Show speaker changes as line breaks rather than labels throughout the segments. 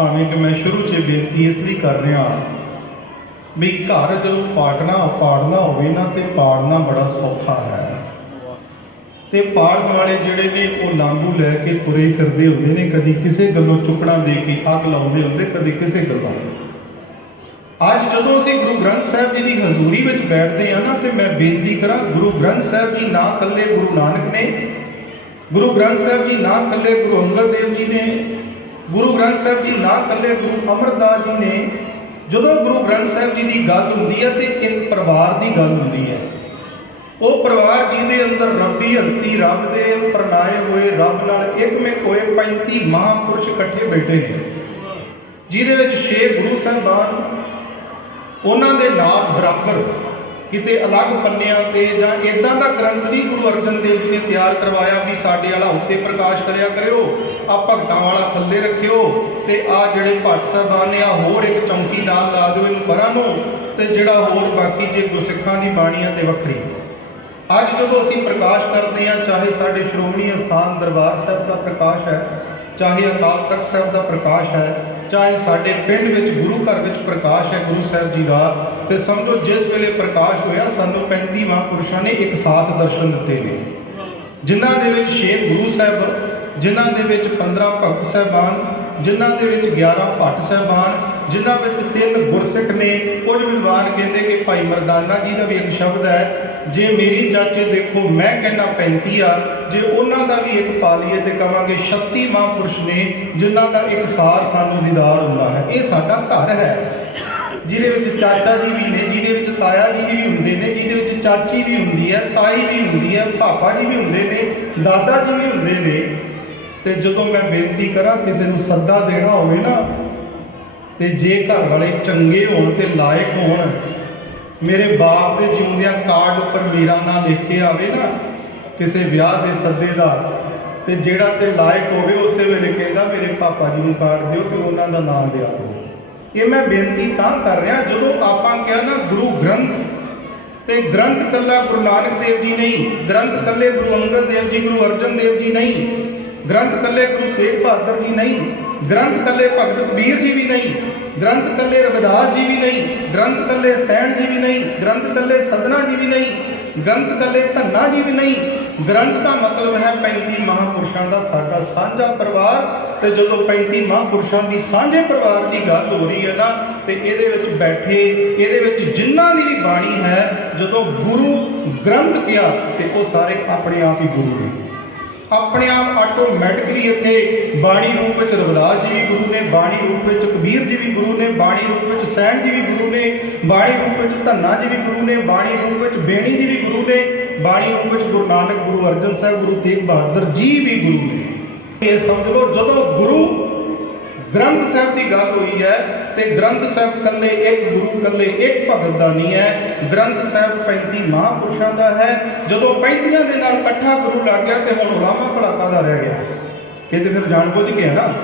ਭਾਵੇਂ ਕਿ ਮੈਂ ਸ਼ੁਰੂ 'ਚ ਬੇਨਤੀ ਇਸ ਲਈ ਕਰ ਰਿਹਾ ਵੀ ਘਰ ਜਦੋਂ ਪਾਟਣਾ ਪਾੜਨਾ ਹੋਵੇ ਨਾ, ਤੇ ਪਾੜਨਾ ਬੜਾ ਸੌਖਾ ਹੈ। ਤੇ ਪਾੜਨ ਵਾਲੇ ਜਿਹੜੇ ਨੇ, ਉਹ ਲਾਂਬੂ ਲੈ ਕੇ ਤੁਰੇ ਫਿਰਦੇ ਹੁੰਦੇ ਨੇ, ਕਦੀ ਕਿਸੇ ਗੱਲੋਂ ਚੁੱਕਣਾ ਦੇ ਕੇ ਅੱਗ ਲਾਉਂਦੇ ਹੁੰਦੇ, ਕਦੀ ਕਿਸੇ ਗੱਲੋਂ। ਅੱਜ ਜਦੋਂ ਅਸੀਂ ਗੁਰੂ ਗ੍ਰੰਥ ਸਾਹਿਬ ਜੀ ਦੀ ਹਜ਼ੂਰੀ ਵਿੱਚ ਬੈਠਦੇ ਹਾਂ ਨਾ, ਤੇ ਮੈਂ ਬੇਨਤੀ ਕਰਾਂ, ਗੁਰੂ ਗ੍ਰੰਥ ਸਾਹਿਬ ਜੀ ਨਾ ਇਕੱਲੇ ਗੁਰੂ ਨਾਨਕ ਨੇ, ਗੁਰੂ ਗ੍ਰੰਥ ਸਾਹਿਬ ਜੀ ਨਾ ਇਕੱਲੇ ਗੁਰੂ ਅੰਗਦ ਦੇਵ ਜੀ ਨੇ ਗੁਰੂ ਗ੍ਰੰਥ ਸਾਹਿਬ ਜੀ ਨਾ ਇਕੱਲੇ ਗੁਰੂ ਅਮਰਦਾਸ ਜੀ ਨੇ, ਜਦੋਂ ਗੁਰੂ ਗ੍ਰੰਥ ਸਾਹਿਬ ਜੀ ਦੀ ਗੱਲ ਹੁੰਦੀ ਹੈ ਤੇ ਇੱਕ ਪਰਿਵਾਰ ਦੀ ਗੱਲ ਹੁੰਦੀ ਹੈ। ਉਹ ਪਰਿਵਾਰ ਜਿਹਦੇ ਅੰਦਰ ਰੱਬੀ ਹਸਤੀ ਰੱਬ ਦੇ ਪ੍ਰਣਾਏ ਹੋਏ ਰੱਬ ਨਾਲ ਇੱਕਮੇ ਹੋਏ 35 ਮਹਾਂਪੁਰਸ਼ ਇਕੱਠੇ ਬੈਠੇ ਨੇ। ਜਿਹਦੇ ਵਿੱਚ 6 ਗੁਰੂ ਸਾਹਿਬਾਨ, ਉਹਨਾਂ ਦੇ ਨਾਲ ਬਰਾਬਰ ਕਿਤੇ ਅਲੱਗ ਪੰਨਿਆਂ ਤੇ ਜਾਂ ਇਦਾਂ ਦਾ ਗ੍ਰੰਥ ਨਹੀਂ ਗੁਰੂ ਅਰਜਨ ਦੇਵ ਜੀ ਨੇ ਤਿਆਰ ਕਰਵਾਇਆ ਵੀ ਸਾਡੇ ਵਾਲਾ ਉੱਤੇ ਪ੍ਰਕਾਸ਼ ਕਰਿਆ ਕਰਿਓ ਆ ਭਗਤਾਂ ਵਾਲਾ ਥੱਲੇ ਰੱਖਿਓ ਤੇ ਆ ਜਿਹੜੇ ਭੱਟ ਸਾਹਿਬਾਨ ਨੇ ਆ ਹੋਰ ਇੱਕ ਚੌਂਕੀ ਨਾਲ ਲਾ ਦਿਓ ਇਹਨੂੰ ਪਰਾਂ ਨੂੰ ਤੇ ਜਿਹੜਾ ਹੋਰ ਬਾਕੀ ਜੇ ਗੁਰਸਿੱਖਾਂ ਦੀ ਬਾਣੀਆਂ ਤੇ ਵੱਖਰੀ। ਅੱਜ ਜਦੋਂ ਅਸੀਂ ਪ੍ਰਕਾਸ਼ ਕਰਦੇ ਹਾਂ, ਚਾਹੇ ਸਾਡੇ ਸ਼੍ਰੋਮਣੀ ਅਸਥਾਨ ਦਰਬਾਰ ਸਾਹਿਬ ਦਾ ਪ੍ਰਕਾਸ਼ ਹੈ, ਚਾਹੇ ਅਕਾਲ ਤਖਤ ਸਾਹਿਬ ਦਾ ਪ੍ਰਕਾਸ਼ ਹੈ ਚਾਹੇ ਸਾਡੇ ਪਿੰਡ ਵਿੱਚ, ਗੁਰੂ ਘਰ ਵਿੱਚ ਪ੍ਰਕਾਸ਼ ਹੈ ਗੁਰੂ ਸਾਹਿਬ ਜੀ ਦਾ। ਤੇ ਸਮਝੋ, ਜਿਸ ਵੇਲੇ ਪ੍ਰਕਾਸ਼ ਹੋਇਆ, ਸਾਨੂੰ 35 ਮਹਾਂਪੁਰਸ਼ਾਂ ਨੇ ਇੱਕ ਸਾਥ ਦਰਸ਼ਨ ਦਿੱਤੇ ਨੇ। ਜਿਨ੍ਹਾਂ ਦੇ ਵਿੱਚ 6 ਗੁਰੂ ਸਾਹਿਬ, ਜਿਨ੍ਹਾਂ ਦੇ ਵਿੱਚ 15 ਭਗਤ ਸਾਹਿਬਾਨ, ਜਿਨ੍ਹਾਂ ਦੇ ਵਿੱਚ 11 ਭੱਟ ਸਾਹਿਬਾਨ, ਜਿਨ੍ਹਾਂ ਵਿੱਚ ਤਿੰਨ ਗੁਰਸਿੱਖ ਨੇ। ਕੁਝ ਵਿਦਵਾਨ ਕਹਿੰਦੇ ਕਿ ਭਾਈ ਮਰਦਾਨਾ ਜੀ ਦਾ ਵੀ ਇੱਕ ਸ਼ਬਦ ਹੈ ਜੇ ਮੇਰੀ ਚਾਚੇ ਦੇਖੋ, ਮੈਂ ਕਹਿੰਦਾ 35 ਆ, ਜੇ ਉਹਨਾਂ ਦਾ ਵੀ ਇੱਕ ਪਾ ਲਈਏ ਤੇ ਕਵਾਂਗੇ 36 ਮਹਾਂਪੁਰਸ਼ ਨੇ, ਜਿਨ੍ਹਾਂ ਦਾ ਇੱਕ ਸਾਥ ਸਾਨੂੰ ਦੀਦਾਰ ਹੁੰਦਾ ਹੈ, ਇਹ ਸਾਡਾ ਘਰ ਹੈ। ਜਿਹਦੇ ਵਿੱਚ ਚਾਚਾ ਜੀ ਵੀ ਨੇ, ਜਿਹਦੇ ਵਿੱਚ ਤਾਇਆ ਜੀ ਵੀ ਹੁੰਦੇ ਨੇ, ਜਿਹਦੇ ਵਿੱਚ ਚਾਚੀ ਵੀ ਹੁੰਦੀ ਹੈ, ਤਾਈ ਵੀ ਹੁੰਦੀ ਹੈ, ਪਾਪਾ ਜੀ ਵੀ ਹੁੰਦੇ ਨੇ, ਦਾਦਾ ਜੀ ਵੀ ਹੁੰਦੇ ਨੇ, ਤੇ ਜਦੋਂ ਮੈਂ ਬੇਨਤੀ ਕਰਾਂ, ਕਿਸੇ ਨੂੰ ਸੱਦਾ ਦੇਣਾ ਹੋਵੇ ਨਾ, ਤੇ ਜੇ ਘਰ ਵਾਲੇ ਚੰਗੇ ਹੋਣ ਤੇ ਲਾਇਕ ਹੋਣ ਮੇਰੇ ਬਾਪ ਦੇ ਜਿਉਂਦਿਆਂ ਕਾਰਡ ਉੱਪਰ ਮੇਰਾ ਨਾਂ ਲਿਖ ਕੇ ਆਵੇ ਨਾ, ਕਿਸੇ ਵਿਆਹ ਦੇ ਸੱਦੇ ਦਾ, ਤੇ ਜਿਹੜਾ ਤੇ ਲਾਇਕ ਹੋਵੇ ਉਸੇ ਵੇਲੇ ਕਹਿੰਦਾ ਮੇਰੇ ਪਾਪਾ ਜੀ ਨੂੰ ਕਾਰਡ ਦਿਓ ਤੇ ਉਹਨਾਂ ਦਾ ਨਾਮ ਲਿਆ ਦਿਓ। ਇਹ ਮੈਂ ਬੇਨਤੀ ਤਾਂ ਕਰ ਰਿਹਾ ਜਦੋਂ ਆਪਾਂ ਕਿਹਾ ਨਾ ਗੁਰੂ ਗ੍ਰੰਥ, ਤੇ ਗ੍ਰੰਥ ਕੱਲਾ ਗੁਰੂ ਨਾਨਕ ਦੇਵ ਜੀ ਨਹੀਂ, ਗ੍ਰੰਥ ਕੱਲੇ ਗੁਰੂ ਅੰਗਦ ਦੇਵ ਜੀ, ਗੁਰੂ ਅਰਜਨ ਦੇਵ ਜੀ ਨਹੀਂ, ਗ੍ਰੰਥ ਕੱਲੇ ਗੁਰੂ ਤੇਗ ਬਹਾਦਰ ਜੀ ਨਹੀਂ ਗ੍ਰੰਥ ਕੱਲੇ ਭਗਤ ਕਬੀਰ ਜੀ ਵੀ ਨਹੀਂ, ਗ੍ਰੰਥ ਕੱਲੇ ਰਵਿਦਾਸ ਜੀ ਵੀ ਨਹੀਂ, ਗ੍ਰੰਥ ਕੱਲੇ ਸੈਣ ਜੀ ਵੀ ਨਹੀਂ, ਗ੍ਰੰਥ ਕੱਲੇ ਸਦਨਾ ਜੀ ਵੀ ਨਹੀਂ, ਗ੍ਰੰਥ ਕੱਲੇ ਧੰਨਾ ਜੀ ਵੀ ਨਹੀਂ। ਗ੍ਰੰਥ ਦਾ ਮਤਲਬ ਹੈ 35 ਮਹਾਂਪੁਰਸ਼ਾਂ ਦਾ ਸਾਡਾ ਸਾਂਝਾ ਪਰਿਵਾਰ ਤੇ ਜਦੋਂ 35 ਮਹਾਂਪੁਰਸ਼ਾਂ ਦੀ ਸਾਂਝੇ ਪਰਿਵਾਰ ਦੀ ਗੱਲ ਹੋ ਰਹੀ ਹੈ ਨਾ, ਤੇ ਇਹਦੇ ਵਿੱਚ ਬੈਠੇ, ਇਹਦੇ ਵਿੱਚ ਜਿਨ੍ਹਾਂ ਦੀ ਵੀ ਬਾਣੀ ਹੈ, ਜਦੋਂ ਗੁਰੂ ਗ੍ਰੰਥ ਕਿਹਾ, ਤੇ ਉਹ ਸਾਰੇ ਆਪਣੇ ਆਪ ਹੀ ਗੁਰੂ ਨੇ। ਆਪਣੇ ਆਪ ਆਟੋਮੈਟਿਕਲੀ ਇੱਥੇ ਬਾਣੀ ਰੂਪ ਵਿੱਚ ਰਵਿਦਾਸ ਜੀ ਵੀ ਗੁਰੂ ਨੇ, ਬਾਣੀ ਰੂਪ ਵਿੱਚ ਕਬੀਰ ਜੀ ਵੀ ਗੁਰੂ ਨੇ, ਬਾਣੀ ਰੂਪ ਵਿੱਚ ਸੈਣ ਜੀ ਵੀ ਗੁਰੂ ਨੇ, ਬਾਣੀ ਰੂਪ ਵਿੱਚ ਧੰਨਾ ਜੀ ਵੀ ਗੁਰੂ ਨੇ, ਬਾਣੀ ਰੂਪ ਵਿੱਚ ਬੇਣੀ ਜੀ ਵੀ ਗੁਰੂ ਨੇ, ਬਾਣੀ ਰੂਪ ਵਿੱਚ ਗੁਰੂ ਨਾਨਕ, ਗੁਰੂ ਅਰਜਨ ਸਾਹਿਬ, ਗੁਰੂ ਤੇਗ ਬਹਾਦਰ ਜੀ ਵੀ ਗੁਰੂ ਨੇ। ਇਹ ਸਮਝ ਲਓ, ਜਦੋਂ ਗੁਰੂ ਗ੍ਰੰਥ ਸਾਹਿਬ ਦੀ ਗੱਲ ਹੋਈ ਹੈ ਤੇ ਗ੍ਰੰਥ ਸਾਹਿਬ ਕੱਲੇ ਇੱਕ, ਗੁਰੂ ਕੱਲੇ ਇੱਕ ਭਗਤ ਦਾ ਨਹੀਂ ਹੈ। ਗ੍ਰੰਥ ਸਾਹਿਬ 35 ਮਹਾਂਪੁਰਸ਼ਾਂ ਦਾ ਹੈ। ਜਦੋਂ 35 ਦੇ ਨਾਲ ਇਕੱਠਾ ਗੁਰੂ ਲੱਗ ਗਿਆ ਤੇ ਹੁਣ ਉਲਾਮਾ ਭਲਾ ਦਾ ਰਹਿ ਗਿਆ। ਇਹ ਤੇ ਫਿਰ ਜਾਣ ਬੁੱਝ ਕੇ ਹੈ ਨਾ?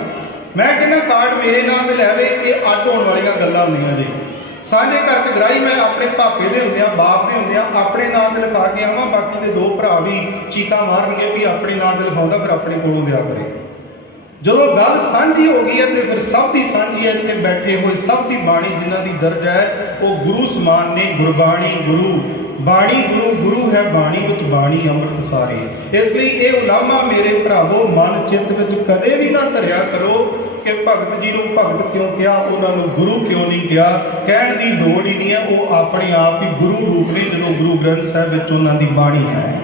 ਮੈਂ ਕਹਿੰਦਾ, ਕਾਰਡ ਮੇਰੇ ਨਾਮ ਤੇ ਲੈਵੇ ਇਹ ਅੱਡ ਹੋਣ ਵਾਲੀਆਂ ਗੱਲਾਂ ਹੁੰਦੀਆਂ ਜੀ ਸਾਂਝੇ ਘਰ ਚ ਗ੍ਰਾਈ ਮੈਂ ਆਪਣੇ ਭਾਪੇ ਦੇ ਹੁੰਦਿਆਂ, ਬਾਪ ਦੇ ਹੁੰਦਿਆਂ, ਆਪਣੇ ਨਾਮ ਤੇ ਲਿਖਾ ਕੇ ਆਵਾਂ, ਬਾਕੀ ਦੇ ਦੋ ਭਰਾ ਵੀ ਚੀਕਾਂ ਮਾਰਨਗੇ ਵੀ ਆਪਣੇ ਨਾਮ ਤੇ ਲਿਖਾਉਂਦਾ, ਫਿਰ ਆਪਣੇ ਕੋਲੋਂ ਦਿਆ ਕਰੇ। ਜਦੋਂ ਗੱਲ ਸਾਂਝੀ ਹੋ ਗਈ ਹੈ ਤੇ ਫਿਰ ਸਭ ਦੀ ਸਾਂਝੀ ਹੈ, ਇੱਥੇ ਬੈਠੇ ਹੋਏ ਸਭ ਦੀ ਬਾਣੀ ਜਿਨ੍ਹਾਂ ਦੀ ਦਰਜ ਹੈ, ਉਹ ਗੁਰੂ ਸਮਾਨ ਨੇ, ਗੁਰਬਾਣੀ ਗੁਰੂ। ਬਾਣੀ ਗੁਰੂ ਗੁਰੂ ਹੈ ਬਾਣੀ ਵਿੱਚ ਬਾਣੀ ਅੰਮ੍ਰਿਤ ਸਾਰੀ। ਇਸ ਲਈ ਇਹ ਉਲਾਮਾ ਮੇਰੇ ਭਰਾਵੋ, ਮਨ ਚਿੱਤ ਵਿੱਚ ਕਦੇ ਵੀ ਨਾ ਧਰਿਆ ਕਰੋ ਕਿ ਭਗਤ ਜੀ ਨੂੰ ਭਗਤ ਕਿਉਂ ਕਿਹਾ, ਉਹਨਾਂ ਨੂੰ ਗੁਰੂ ਕਿਉਂ ਨਹੀਂ ਕਿਹਾ। ਕਹਿਣ ਦੀ ਲੋੜ ਹੀ ਨਹੀਂ ਹੈ, ਉਹ ਆਪਣੇ ਆਪ ਹੀ ਗੁਰੂ ਰੂਪ ਨੇ, ਜਦੋਂ ਗੁਰੂ ਗ੍ਰੰਥ ਸਾਹਿਬ ਵਿੱਚ ਉਹਨਾਂ ਦੀ ਬਾਣੀ ਹੈ।